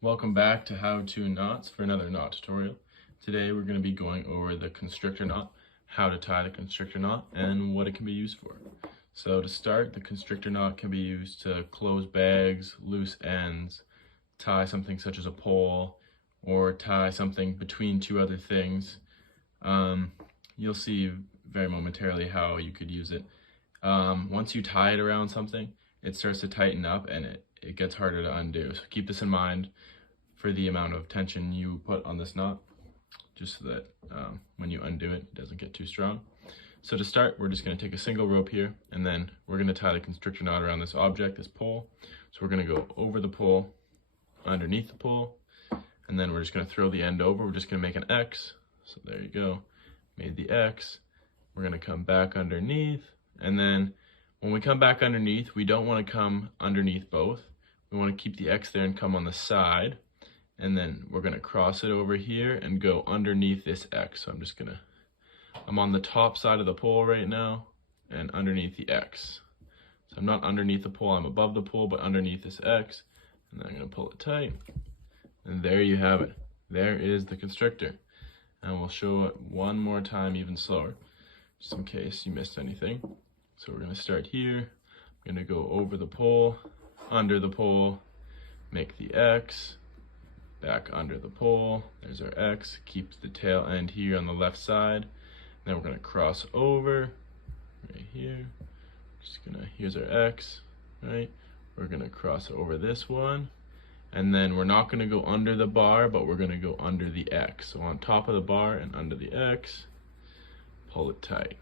Welcome back to How to Knots for another knot tutorial. Today we're going to be going over the constrictor knot, how to tie the constrictor knot, and what it can be used for. So to start, the constrictor knot can be used to close bags, loose ends, tie something such as a pole, or tie something between two other things. You'll see very momentarily how you could use it. Once you tie it around something, it starts to tighten up and it gets harder to undo. So keep this in mind for the amount of tension you put on this knot, just so that when you undo it, it doesn't get too strong. So to start, we're just going to take a single rope here, and then we're going to tie the constrictor knot around this object, this pole. So we're going to go over the pole, underneath the pole, and then we're just going to throw the end over. We're just going to make an X. So there you go, made the X. We're going to come back underneath, and then when we come back underneath, we don't want to come underneath both. We want to keep the X there and come on the side. And then we're going to cross it over here and go underneath this X. So I'm on the top side of the pole right now and underneath the X. So I'm not underneath the pole, I'm above the pole, but underneath this X. And then I'm going to pull it tight. And there you have it. There is the constrictor. And we'll show it one more time even slower, just in case you missed anything. So we're going to start here. I'm going to go over the pole, under the pole, make the X, back under the pole. There's our X. Keep the tail end here on the left side. Then we're going to cross over right here. Here's our X, right? We're going to cross over this one. And then we're not going to go under the bar, but we're going to go under the X. So on top of the bar and under the X, pull it tight.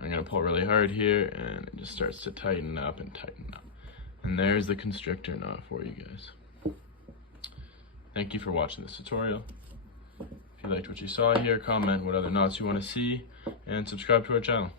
I'm going to pull really hard here, and it just starts to tighten up and tighten up. And there's the constrictor knot for you guys. Thank you for watching this tutorial. If you liked what you saw here, comment what other knots you want to see, and subscribe to our channel.